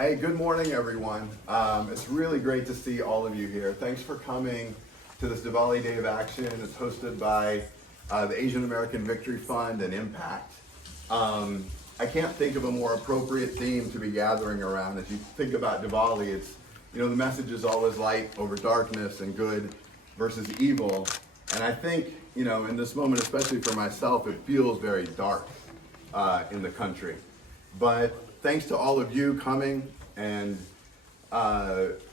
Hey, good morning, everyone. It's really great to see all of you here. Thanks for coming to this Diwali Day of Action. It's hosted by the Asian American Victory Fund and Impact. I can't think of a more appropriate theme to be gathering around. As you think about Diwali, it's, the message is always light over darkness and good versus evil. And I think, in this moment, especially for myself, it feels very dark in the country. But thanks to all of you coming, and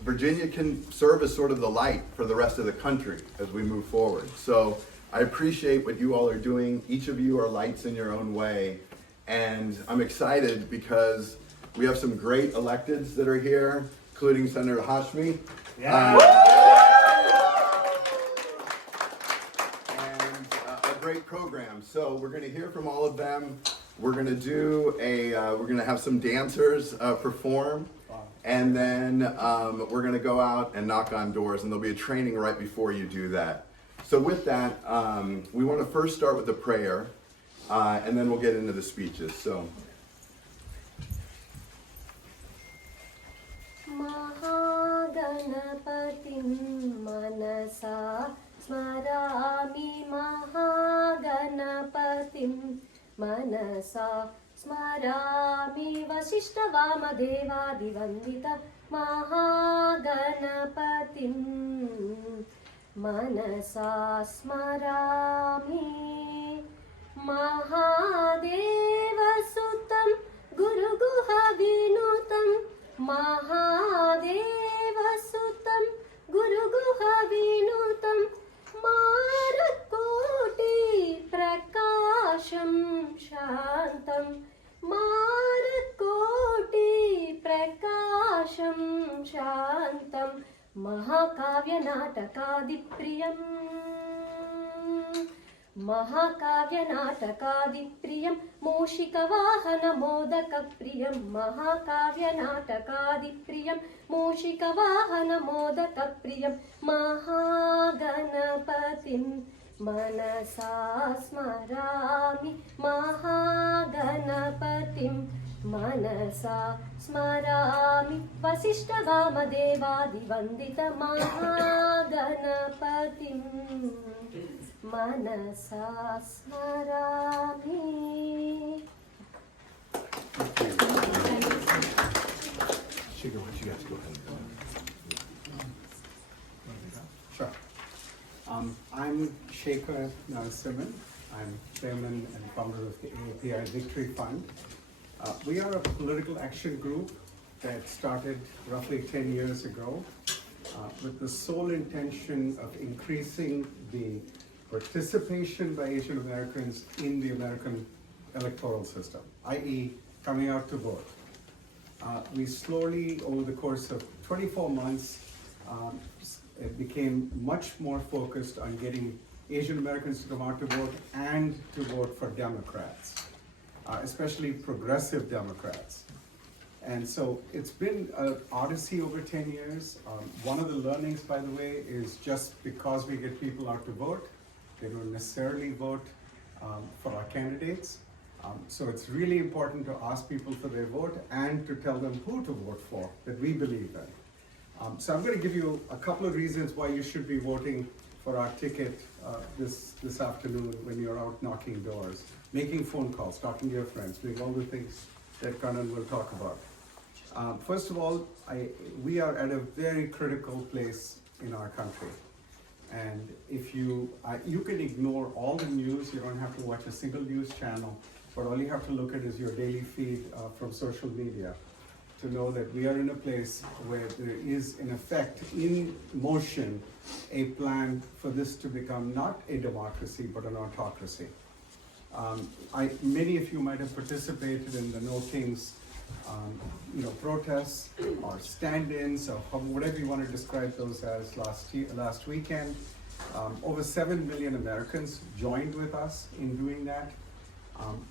Virginia can serve as sort of the light for the rest of the country as we move forward. So I appreciate what you all are doing. Each of you are lights in your own way. And I'm excited because we have some great electeds that are here, including Senator Hashmi. Yeah. And a great program. So we're going to hear from all of them. We're going to do we're going to have some dancers perform. And then we're going to go out and knock on doors, and there'll be a training right before you do that. So with that, we want to first start with a prayer, and then we'll get into the speeches. So. Mahaganapatim manasa smarami Mahaganapatim manasa Smarami Vasishtavamadevaadivandita Mahaganapatim Manasa Smarami Mahadevasutam Guruguhavinutam Mahadevasutam Guruguhavinutam Marakoti Prakasham Shantam Marakoti Prakasham Shantam Mahakavya Natakadipriyam Mahakavya Natakadipriyam Moshikavahana Modakapriyam Mahakavya Natakadipriyam Moshikavahana Modakapriyam Mahaganapatim Manasa Smarami Mahaganapatim Manasa Smarami Vasishtavamadevaadivandita Mahaganapatim Manasa Smarami. Shiga, why don't you guys go ahead and go? Sure. I'm Shekhar Narasimhan. I'm chairman and founder of the AAPI Victory Fund. We are a political action group that started roughly 10 years ago with the sole intention of increasing the participation by Asian Americans in the American electoral system, i.e. coming out to vote. We slowly, over the course of 24 months, it became much more focused on getting Asian Americans to come out to vote and to vote for Democrats, especially progressive Democrats. And so it's been an odyssey over 10 years. One of the learnings, by the way, is just because we get people out to vote, they don't necessarily vote for our candidates. So it's really important to ask people for their vote and to tell them who to vote for that we believe in. So I'm going to give you a couple of reasons why you should be voting for our ticket this afternoon when you're out knocking doors, making phone calls, talking to your friends, doing all the things that Kanan will talk about. First of all, we are at a very critical place in our country. And if you can ignore all the news, you don't have to watch a single news channel, but all you have to look at is your daily feed from social media to know that we are in a place where there is, in effect, in motion, a plan for this to become not a democracy, but an autocracy. Many of you might have participated in the No Kings protests or stand-ins or whatever you want to describe those as last weekend. Over 7 million Americans joined with us in doing that.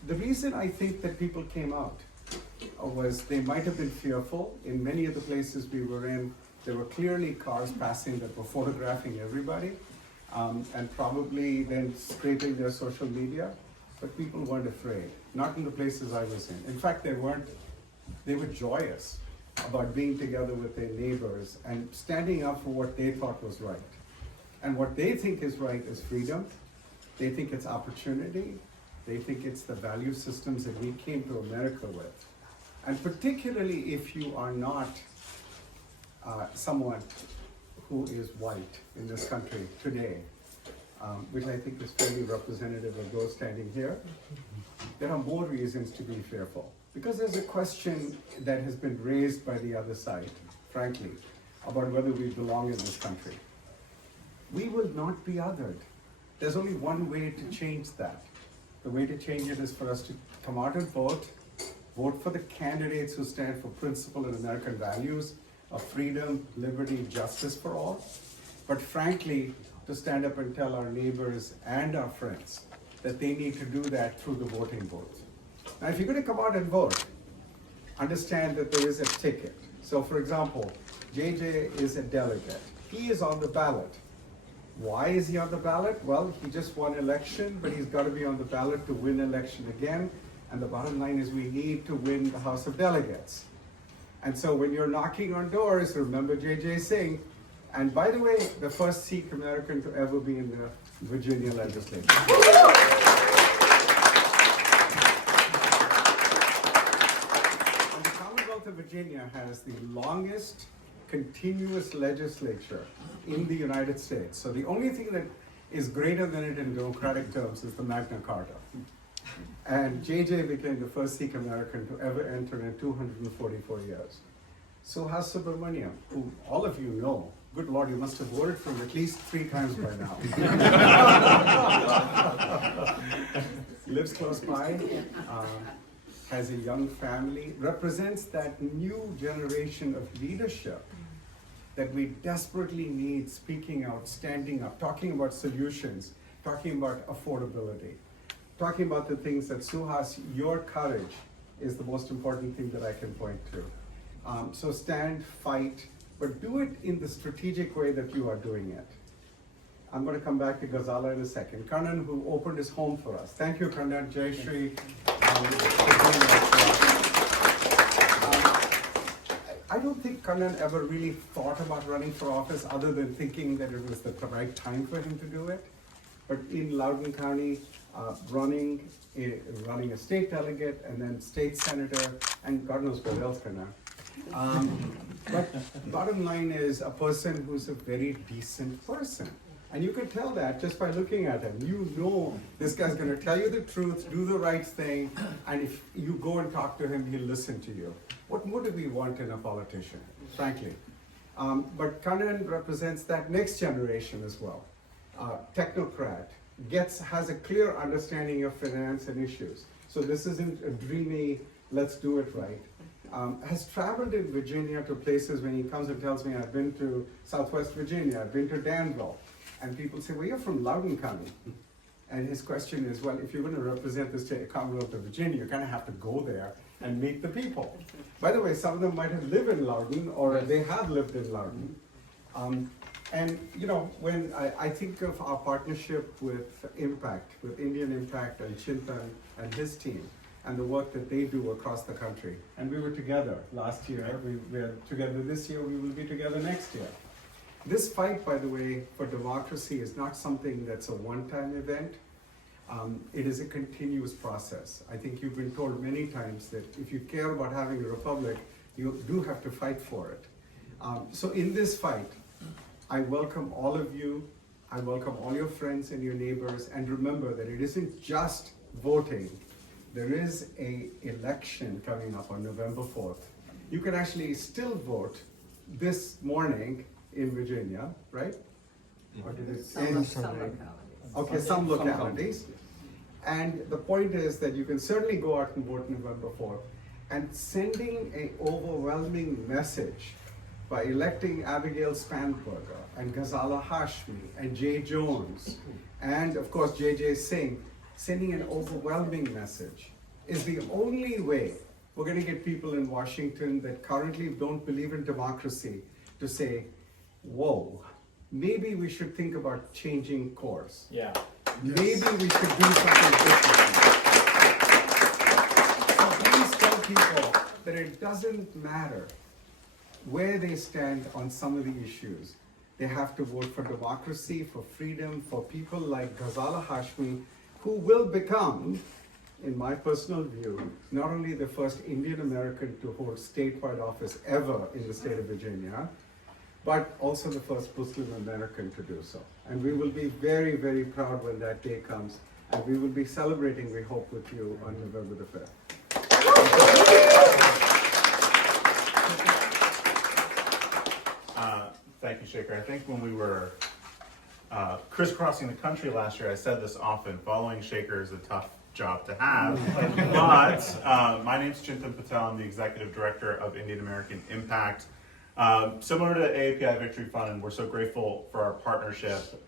The reason I think that people came out was they might have been fearful. In many of the places we were in, there were clearly cars passing that were photographing everybody and probably then scraping their social media, but people weren't afraid, not in the places I was in. In fact, they were joyous about being together with their neighbors and standing up for what they thought was right. And what they think is right is freedom. They think it's opportunity. They think it's the value systems that we came to America with. And particularly if you are not someone who is white in this country today, which I think is fairly representative of those standing here, there are more reasons to be fearful. Because there's a question that has been raised by the other side, frankly, about whether we belong in this country. We will not be othered. There's only one way to change that. The way to change it is for us to come out and vote for the candidates who stand for principle and American values of freedom, liberty, justice for all. But frankly, to stand up and tell our neighbors and our friends that they need to do that through the voting booth. Now, if you're going to come out and vote, understand that there is a ticket. So for example, JJ is a delegate. He is on the ballot. Why is he on the ballot? Well, he just won election, but he's got to be on the ballot to win election again. And the bottom line is we need to win the House of Delegates. And so when you're knocking on doors, remember JJ Singh. And by the way, the first Sikh American to ever be in the Virginia legislature. And the Commonwealth of Virginia has the longest continuous legislature in the United States. So the only thing that is greater than it in democratic terms is the Magna Carta. And JJ became the first Sikh American to ever enter in 244 years. Suhas Subramaniam, who all of you know, good Lord, you must have voted for him at least 3 times by now. Lives close by, has a young family, represents that new generation of leadership that we desperately need, speaking out, standing up, talking about solutions, talking about affordability, talking about the things that Suhas, your courage is the most important thing that I can point to. So stand, fight, but do it in the strategic way that you are doing it. I'm going to come back to Ghazala in a second. Kannan, who opened his home for us. Thank you, Kannan. Jai Shri. I don't think Kannan ever really thought about running for office other than thinking that it was the right time for him to do it. But in Loudoun County, running a state delegate and then state senator, and God knows what else, Kannan. But bottom line is a person who's a very decent person. And you can tell that just by looking at him. You know this guy's going to tell you the truth, do the right thing, and if you go and talk to him, he'll listen to you. What more do we want in a politician, frankly? But Kannan represents that next generation as well. Technocrat, has a clear understanding of finance and issues. So this isn't a dreamy, let's do it right. Has traveled in Virginia to places when he comes and tells me, I've been to Southwest Virginia, I've been to Danville. And people say, well, you're from Loudoun County. And his question is, well, if you're going to represent the state Commonwealth of Virginia, you kind of have to go there and meet the people. By the way, some of them might have lived in Loudoun, or they have lived in Loudoun. And you know, when I think of our partnership with Impact, with Indian Impact and Chintan and his team, and the work that they do across the country. And we were together last year, we are together this year, we will be together next year. This fight, by the way, for democracy is not something that's a one-time event. It is a continuous process. I think you've been told many times that if you care about having a republic, you do have to fight for it. So in this fight, I welcome all of you, I welcome all your friends and your neighbors, and remember that it isn't just voting. There is an election coming up on November 4th. You can actually still vote this morning in Virginia, right? Or did it end? Okay, some localities. And the point is that you can certainly go out and vote November 4th. And sending an overwhelming message by electing Abigail Spanberger and Ghazala Hashmi and Jay Jones and of course JJ Singh, sending an overwhelming message is the only way we're going to get people in Washington that currently don't believe in democracy to say, whoa, maybe we should think about changing course. Yeah. Maybe we should do something different. So please tell people that it doesn't matter where they stand on some of the issues. They have to vote for democracy, for freedom, for people like Ghazala Hashmi, who will become, in my personal view, not only the first Indian American to hold statewide office ever in the state of Virginia, but also the first Muslim American to do so. And we will be very, very proud when that day comes. And we will be celebrating, we hope, with you on November the 5th. Thank you, Shaker. I think when we were crisscrossing the country last year, I said this often, following Shaker is a tough job to have. But my name's Chintan Patel. I'm the Executive Director of Indian American Impact. Similar to AAPI Victory Fund, we're so grateful for our partnership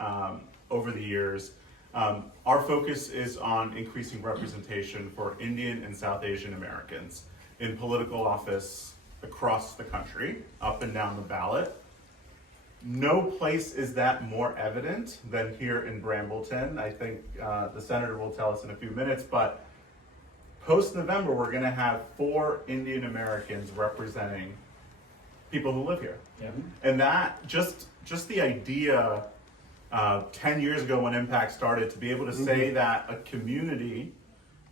over the years. Our focus is on increasing representation for Indian and South Asian Americans in political office across the country, up and down the ballot. No place is that more evident than here in Brambleton. I think the Senator will tell us in a few minutes, but post-November, we're gonna have 4 Indian Americans representing people who live here. Yeah. And that, just the idea 10 years ago when Impact started, to be able to say that a community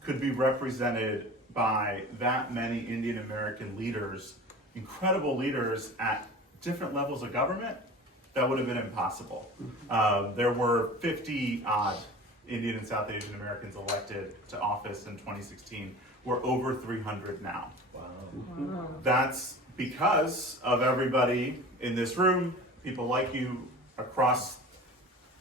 could be represented by that many Indian American leaders, incredible leaders at different levels of government, that would have been impossible. There were 50 odd Indian and South Asian Americans elected to office in 2016. We're over 300 now. Wow. That's because of everybody in this room, people like you across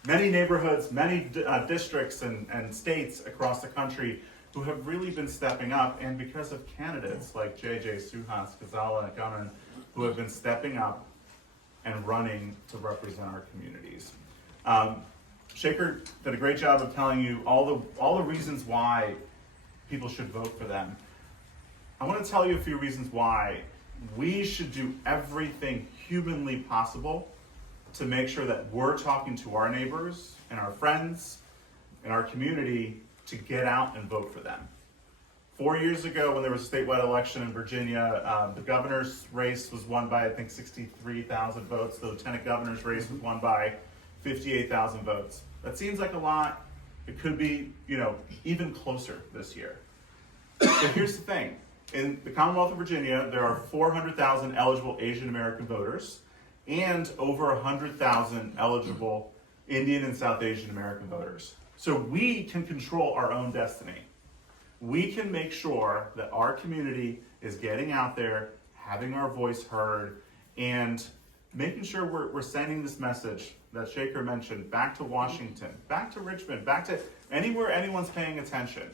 many neighborhoods, many districts and states across the country who have really been stepping up, and because of candidates like JJ, Suhas, Ghazala, and Gunnan, who have been stepping up and running to represent our communities. Shaker did a great job of telling you all the reasons why people should vote for them. I want to tell you a few reasons why we should do everything humanly possible to make sure that we're talking to our neighbors and our friends and our community to get out and vote for them. 4 years ago, when there was a statewide election in Virginia, the governor's race was won by, I think, 63,000 votes. The lieutenant governor's race was won by 58,000 votes. That seems like a lot. It could be, even closer this year. But here's the thing. In the Commonwealth of Virginia, there are 400,000 eligible Asian American voters and over 100,000 eligible Indian and South Asian American voters. So we can control our own destiny. We can make sure that our community is getting out there, having our voice heard, and making sure we're sending this message that Shaker mentioned back to Washington, back to Richmond, back to anywhere anyone's paying attention,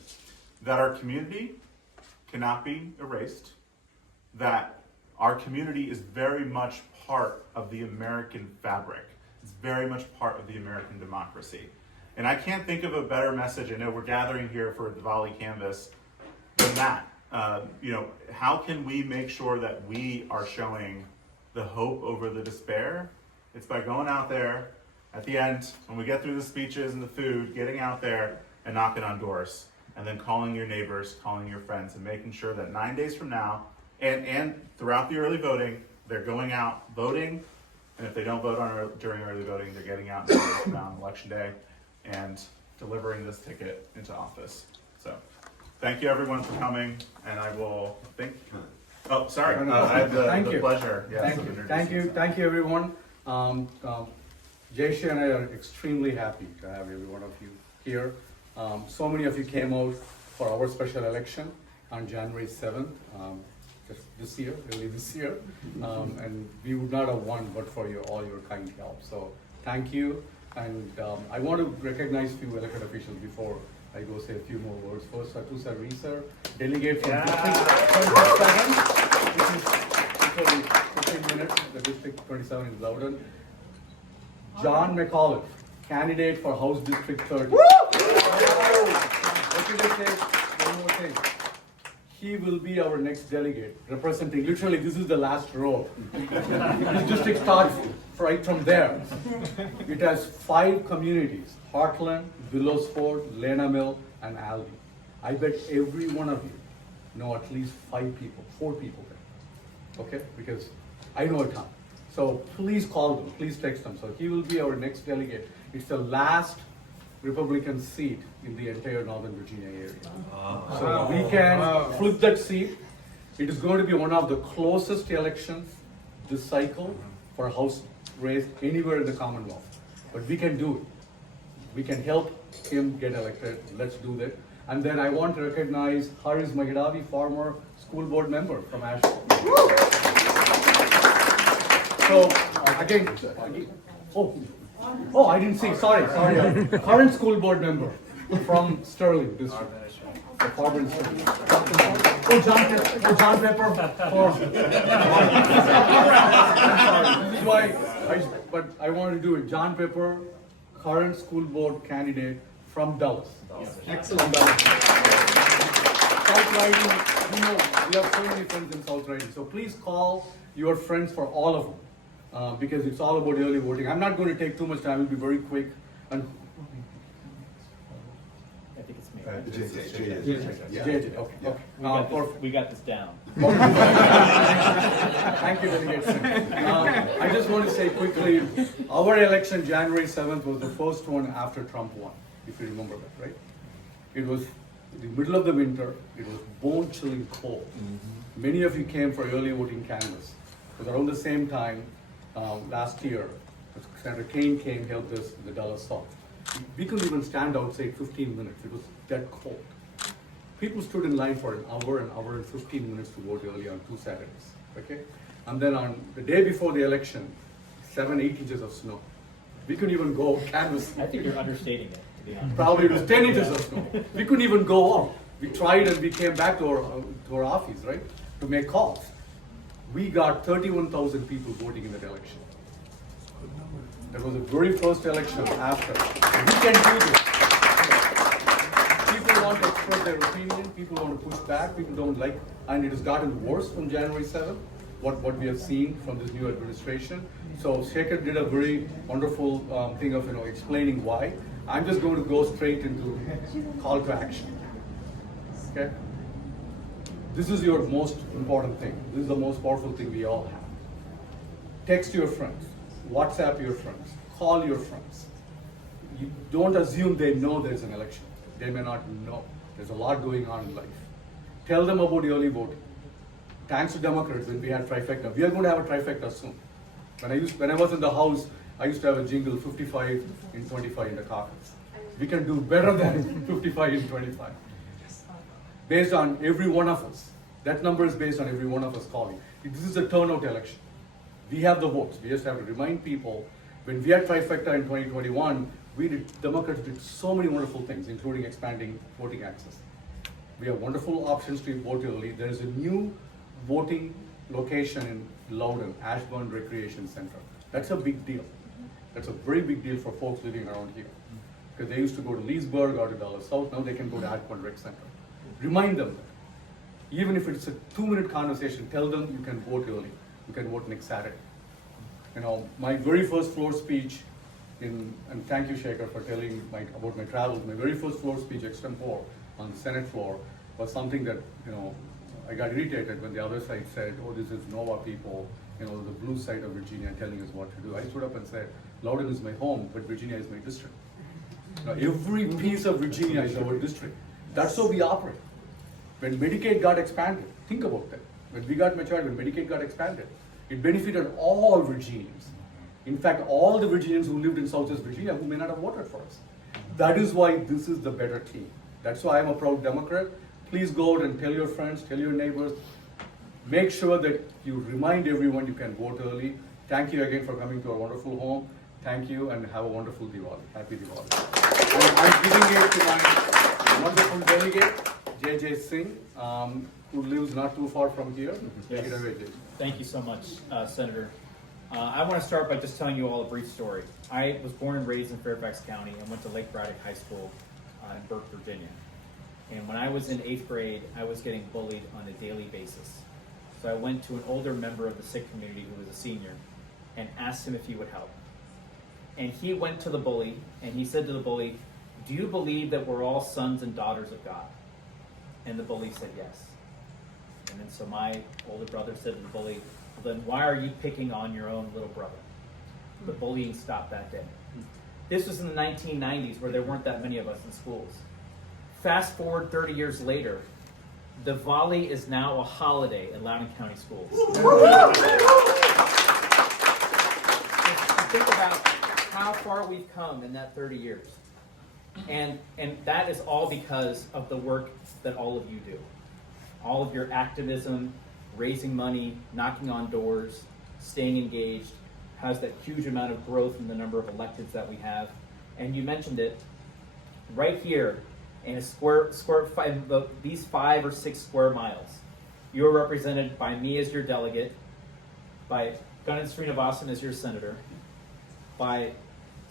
that our community cannot be erased, that our community is very much part of the American fabric. It's very much part of the American democracy. And I can't think of a better message. I know we're gathering here for a Diwali canvas than that. How can we make sure that we are showing the hope over the despair? It's by going out there at the end, when we get through the speeches and the food, getting out there and knocking on doors, and then calling your neighbors, calling your friends, and making sure that 9 days from now, and throughout the early voting, they're going out voting, and if they don't vote during early voting, they're getting out 9 days from now on election day and delivering this ticket into office. So, thank you everyone for coming, and I will think. Oh, sorry. I have the pleasure. Yes, of introducing Thank you, everyone. Jayshree and I are extremely happy to have every one of you here. So many of you came out for our special election on January 7th, this year, and we would not have won but for all your kind help. So thank you, and I want to recognize a few elected officials before I go say a few more words. First, Atusa Reeser, delegate from District 27, which is literally 15 minutes, the District 27 in Loudoun. John McAuliffe, candidate for House District 30. What did I say? One more thing. He will be our next delegate, representing, literally this is the last row. This district starts right from there. It has 5 communities, Heartland, Willowsport, Lena Mill, and Aldi. I bet every one of you know at least 4 people there. Okay? Because I know a ton. So please call them, please text them. So he will be our next delegate. It's the last Republican seat in the entire Northern Virginia area. So we can flip that seat. It is going to be one of the closest elections this cycle for a House race anywhere in the Commonwealth. But we can do it. We can help him get elected. Let's do that. And then I want to recognize Haris Mahiravi, former school board member from Asheville. So again, I didn't see. Sorry. Current school board member from Sterling District. Farber and Sterling. John Pepper. This is why. But I wanted to do it. John Pepper, current school board candidate from Dallas. Excellent. South Riding, we have so many friends in South Riding. So please call your friends for all of them because it's all about early voting. I'm not going to take too much time. I'll be very quick. And I think it's me. JJ, okay. We got this down. Thank you, Delegate Singh. I just want to say quickly, our election, January 7th, was the first one after Trump won, if you remember that, right? It was the middle of the winter. It was bone-chilling cold. Many of you came for early voting canvass. It was around the same time last year, Senator Kane came, helped us in the Dallas South. We couldn't even stand outside 15 minutes. It was that cold. People stood in line for an hour and 15 minutes to vote early on 2 Saturdays, okay? And then on the day before the election, 7-8 inches of snow. We couldn't even go canvass. I think you're understating it, to be honest. Probably it was 10 inches of snow. We couldn't even go out. We tried and we came back to our office, right, to make calls. We got 31,000 people voting in that election. That was the very first election after. We can do this. People want to express their opinion, people want to push back, people don't like, and it has gotten worse from January 7th, what we have seen from this new administration. So Shekhar did a very wonderful thing of explaining why. I'm just going to go straight into call to action. Okay? This is your most important thing. This is the most powerful thing we all have. Text your friends, WhatsApp your friends, call your friends. You don't assume they know there's an election. They may not know. There's a lot going on in life. Tell them about early voting. Thanks to Democrats when we had trifecta. We are going to have a trifecta soon. When I was in the House, I used to have a jingle 55 in 25 in the caucus. We can do better than 55 in 25. Based on every one of us. That number is based on every one of us calling. This is a turnout election. We have the votes. We just have to remind people, when we had trifecta in 2021, Democrats did so many wonderful things, including expanding voting access. We have wonderful options to vote early. There is a new voting location in Loudoun, Ashburn Recreation Center. That's a big deal. That's a very big deal for folks living around here. Because they used to go to Leesburg or to Dallas South, now they can go to Ashburn Rec Center. Remind them that. Even if it's a 2-minute conversation, tell them you can vote early. You can vote next Saturday. My very first floor speech and thank you, Shekhar, for telling about my travels. My very first floor speech, extempore, on the Senate floor, was something that, I got irritated when the other side said, oh, this is Nova people, the blue side of Virginia telling us what to do. I stood up and said, Loudoun is my home, but Virginia is my district. Now, every piece of Virginia is our district. That's how we operate. When Medicaid got expanded, think about that. When we got matured, when Medicaid got expanded, it benefited all Virginians. In fact, all the Virginians who lived in Southwest Virginia who may not have voted for us. That is why this is the better team. That's why I'm a proud Democrat. Please go out and tell your friends, tell your neighbors. Make sure that you remind everyone you can vote early. Thank you again for coming to our wonderful home. Thank you and have a wonderful Diwali. Happy Diwali. And I'm giving it to my wonderful delegate, JJ Singh, who lives not too far from here. Take it away, JJ. Thank you so much, Senator. I want to start by just telling you all a brief story. I was born and raised in Fairfax County and went to Lake Braddock High School in Burke, Virginia. And when I was in 8th grade, I was getting bullied on a daily basis. So I went to an older member of the Sikh community who was a senior and asked him if he would help. And he went to the bully and he said to the bully, "Do you believe that we're all sons and daughters of God?" And the bully said yes. And then so my older brother said to the bully, then why are you picking on your own little brother? The bullying stopped that day. This was in the 1990s where there weren't that many of us in schools. Fast forward 30 years later, Diwali is now a holiday in Loudoun County schools. Think about how far we've come in that 30 years. And that is all because of the work that all of you do. All of your activism, raising money, knocking on doors, staying engaged, has that huge amount of growth in the number of electeds that we have. And you mentioned it, right here in a these 5 or 6 square miles, you're represented by me as your delegate, by Ganan Srinivasan as your senator, by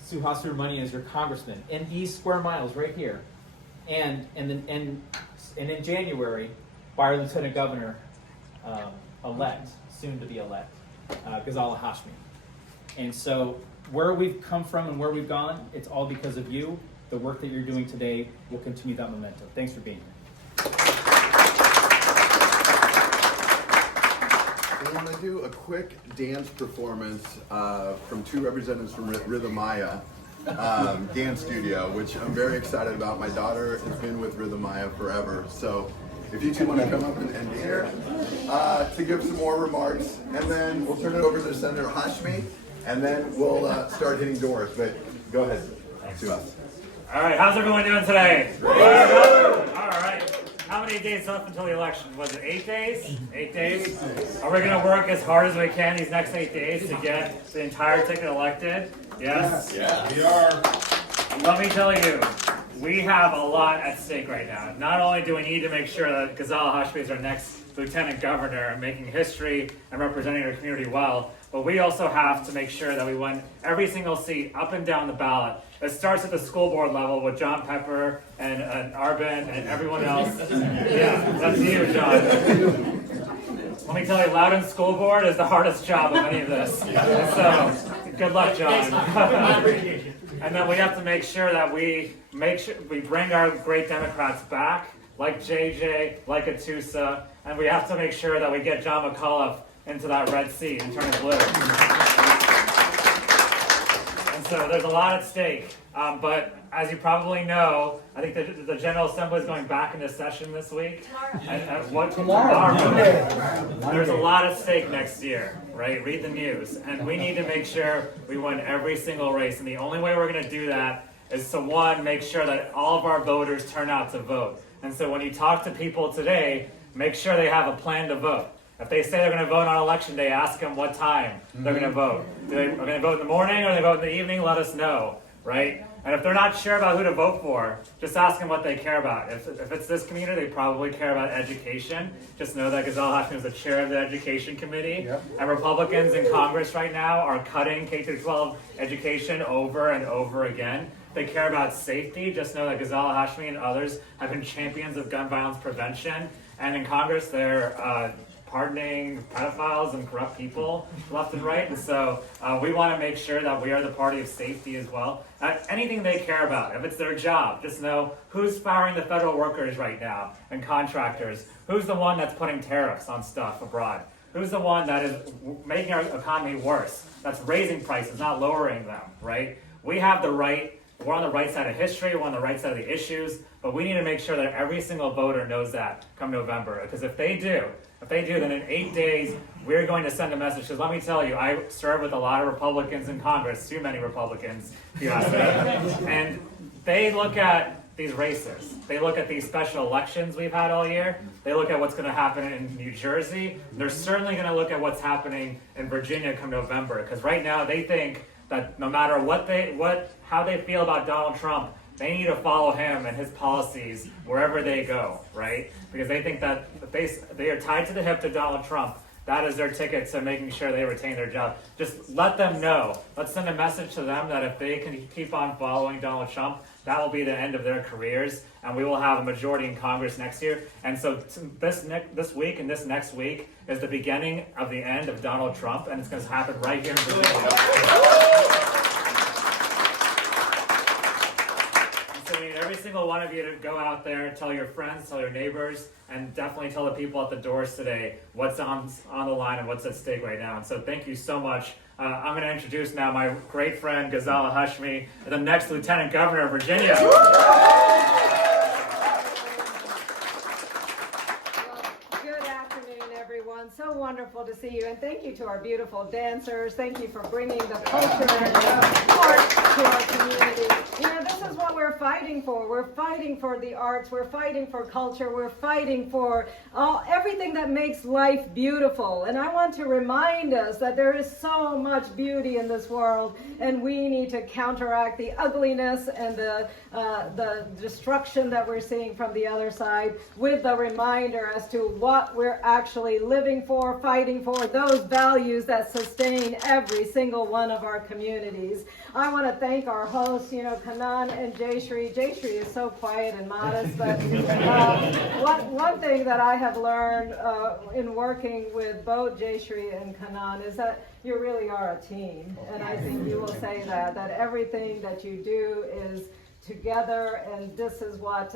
Suhasur Mani as your congressman, in these square miles right here. And in January, by our lieutenant governor elect, soon to be elect, Ghazala Hashmi. And so where we've come from and where we've gone, it's all because of you. The work that you're doing today will continue that momentum. Thanks for being here. We want to do a quick dance performance from 2 representatives from Rhythmaya dance studio, which I'm very excited about. My daughter has been with Rhythmaya forever, so if you 2 want to come up and here to give some more remarks, and then we'll turn it over to Senator Hashmi, and then we'll start hitting doors. But go ahead, to us. All right, how's everyone doing today? All right. How many days left until the election? Was it 8 days? 8 days? Are we going to work as hard as we can these next 8 days to get the entire ticket elected? Yes? Yeah. We are. Let me tell you, we have a lot at stake right now. Not only do we need to make sure that Ghazala Hashmi is our next lieutenant governor and making history and representing our community well, but we also have to make sure that we win every single seat up and down the ballot. It starts at the school board level with John Pepper and Arben and everyone else. Yeah, that's you, John. Let me tell you, Loudoun School Board is the hardest job of any of this. So, good luck, John. And then we have to make sure that we bring our great Democrats back, like JJ, like Atusa, and we have to make sure that we get John McAuliffe into that red seat and turn it blue. And so there's a lot at stake. But as you probably know, I think the General Assembly is going back into session this week. Tomorrow. There's a lot at stake next year, right? Read the news. And we need to make sure we win every single race. And the only way we're going to do that is to, one, make sure that all of our voters turn out to vote. And so when you talk to people today, make sure they have a plan to vote. If they say they're going to vote on election day, ask them what time they're going to vote. Are they going to vote in the morning or are they vote in the evening? Let us know, right? And if they're not sure about who to vote for, just ask them what they care about. If it's this community, they probably care about education. Just know that Ghazala Hashmi is the chair of the Education Committee. Yep. And Republicans in Congress right now are cutting K-12 education over and over again. They care about safety. Just know that Ghazala Hashmi and others have been champions of gun violence prevention. And in Congress, they're pardoning pedophiles and corrupt people left and right. And so we want to make sure that we are the party of safety as well. Anything they care about, if it's their job, just know who's firing the federal workers right now and contractors. Who's the one that's putting tariffs on stuff abroad? Who's the one that is making our economy worse? That's raising prices, not lowering them, right? We have the right. We're on the right side of history, we're on the right side of the issues, but we need to make sure that every single voter knows that come November. Because if they do, then in 8 days, we're going to send a message. Because let me tell you, I serve with a lot of Republicans in Congress, too many Republicans, if you ask me. And they look at these races. They look at these special elections we've had all year. They look at what's going to happen in New Jersey. They're certainly going to look at what's happening in Virginia come November. Because right now, they think that no matter how they feel about Donald Trump, they need to follow him and his policies wherever they go, right? Because they think that if they are tied to the hip to Donald Trump, that is their ticket to making sure they retain their job. Just let them know. Let's send a message to them that if they can keep on following Donald Trump, that will be the end of their careers, and we will have a majority in Congress next year. And so this week and this next week is the beginning of the end of Donald Trump, and it's going to happen right here in Virginia. So we need every single one of you to go out there, tell your friends, tell your neighbors, and definitely tell the people at the doors today what's on the line and what's at stake right now. And so thank you so much. I'm going to introduce now my great friend Ghazala Hashmi, the next Lieutenant Governor of Virginia. Good afternoon, everyone. So wonderful to see you, and thank you to our beautiful dancers. Thank you for bringing the culture and the art to our community. You know, this is what we're fighting for. We're fighting for the arts. We're fighting for culture. We're fighting for everything that makes life beautiful. And I want to remind us that there is so much beauty in this world, and we need to counteract the ugliness and the destruction that we're seeing from the other side with the reminder as to what we're actually living for, fighting for, those values that sustain every single one of our communities. I want to thank our hosts, Kanan and Jayshree. Jayshree is so quiet and modest, but one thing that I have learned in working with both Jayshree and Kanan is that you really are a team. And I think you will say that everything that you do is together, and this is what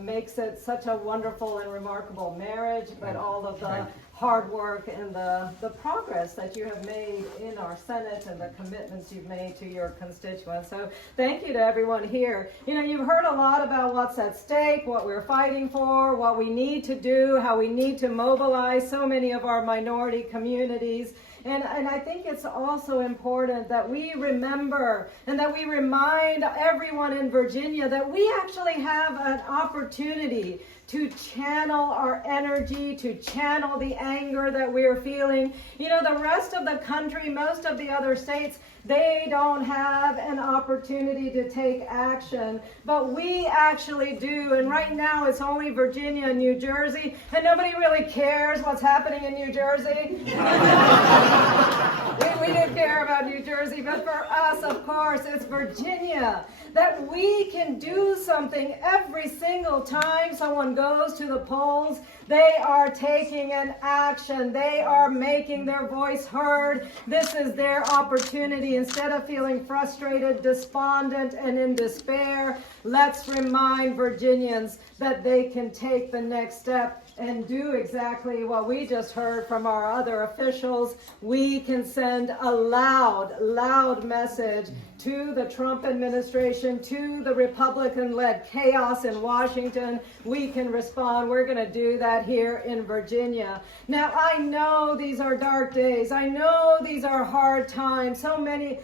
makes it such a wonderful and remarkable marriage, but all of the hard work and the progress that you have made in our Senate and the commitments you've made to your constituents. So thank you to everyone here. You've heard a lot about what's at stake, what we're fighting for, what we need to do, how we need to mobilize so many of our minority communities. And I think it's also important that we remember and that we remind everyone in Virginia that we actually have an opportunity to channel our energy, to channel the anger that we're feeling. The rest of the country, most of the other states, they don't have an opportunity to take action, but we actually do. And right now it's only Virginia and New Jersey, and nobody really cares what's happening in New Jersey. We do care about New Jersey, but for us, of course, it's Virginia. That we can do something every single time someone goes to the polls. They are taking an action. They are making their voice heard. This is their opportunity. Instead of feeling frustrated, despondent, and in despair, let's remind Virginians that they can take the next step and do exactly what we just heard from our other officials. We can send a loud message to the Trump administration, to the Republican-led chaos in Washington. We can respond. We're going to do that here in Virginia. Now, I know these are dark days. I know these are hard times. So many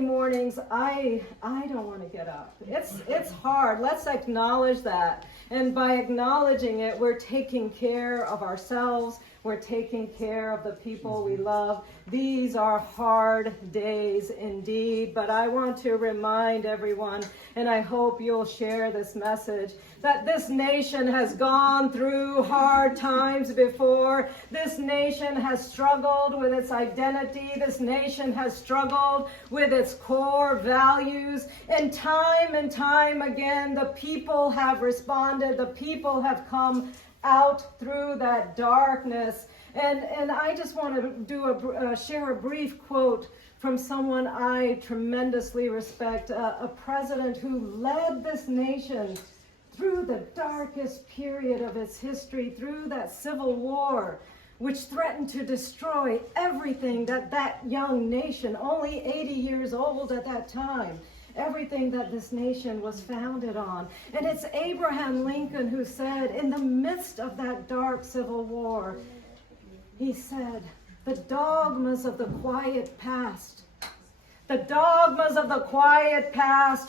mornings I don't want to get up. It's hard. Let's acknowledge that. And by acknowledging it, we're taking care of ourselves. We're taking care of the people we love. These are hard days indeed, but I want to remind everyone, and I hope you'll share this message, that this nation has gone through hard times before. This nation has struggled with its identity. This nation has struggled with its core values. And time again, the people have responded. The people have come out through that darkness. And I just want to share a brief quote from someone I tremendously respect, a president who led this nation through the darkest period of its history, through that civil war, which threatened to destroy everything that young nation, only 80 years old at that time, everything that this nation was founded on. And it's Abraham Lincoln who said, in the midst of that dark civil war, he said, the dogmas of the quiet past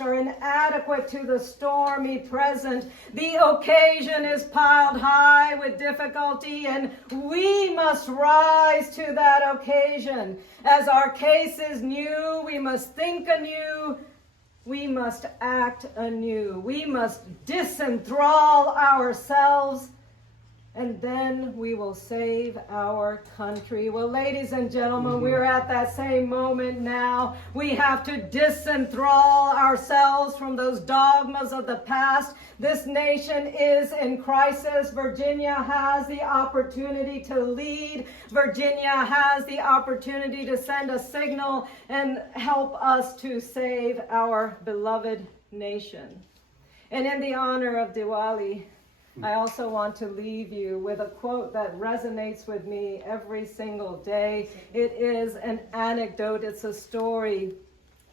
are inadequate to the stormy present. The occasion is piled high with difficulty, and we must rise to that occasion. As our case is new, we must think anew. We must act anew. We must disenthrall ourselves, and then we will save our country. Well, ladies and gentlemen, we're at that same moment now. We have to disenthrall ourselves from those dogmas of the past. This nation is in crisis. Virginia has the opportunity to lead. Virginia has the opportunity to send a signal and help us to save our beloved nation. And in the honor of Diwali, I also want to leave you with a quote that resonates with me every single day. It is an anecdote, it's a story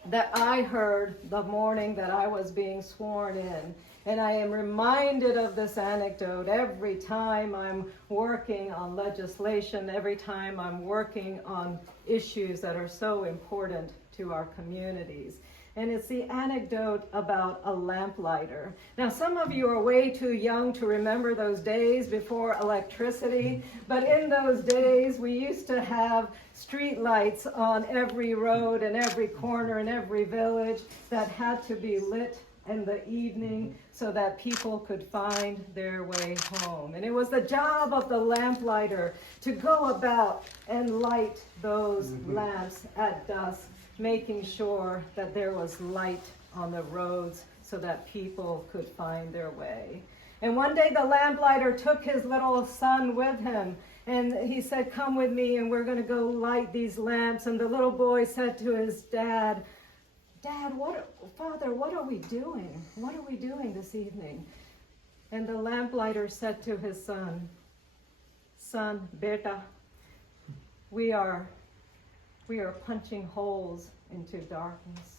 that I heard the morning that I was being sworn in. And I am reminded of this anecdote every time I'm working on legislation, every time I'm working on issues that are so important to our communities. And it's the anecdote about a lamplighter. Now, some of you are way too young to remember those days before electricity, but in those days we used to have street lights on every road and every corner in every village that had to be lit in the evening so that people could find their way home. And it was the job of the lamplighter to go about and light those lamps at dusk, making sure that there was light on the roads so that people could find their way. And one day the lamplighter took his little son with him, and he said, "Come with me and we're going to go light these lamps." And the little boy said to his dad, "Dad, Father, what are we doing? What are we doing this evening?" And the lamplighter said to his son, "Son, beta, we are punching holes into darkness."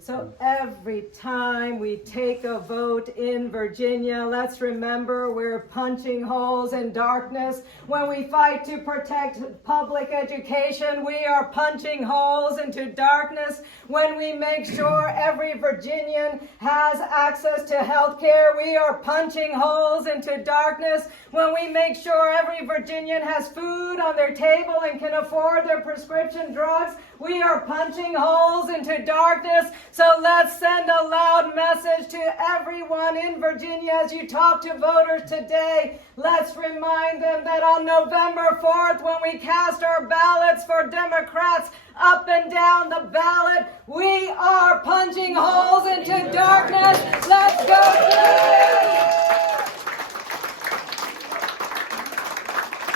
So every time we take a vote in Virginia, let's remember we're punching holes in darkness. When we fight to protect public education, we are punching holes into darkness. When we make sure every Virginian has access to health care, we are punching holes into darkness. When we make sure every Virginian has food on their table and can afford their prescription drugs, we are punching holes into darkness. So let's send a loud message to everyone in Virginia as you talk to voters today. Let's remind them that on November 4th, when we cast our ballots for Democrats up and down the ballot, we are punching holes into darkness.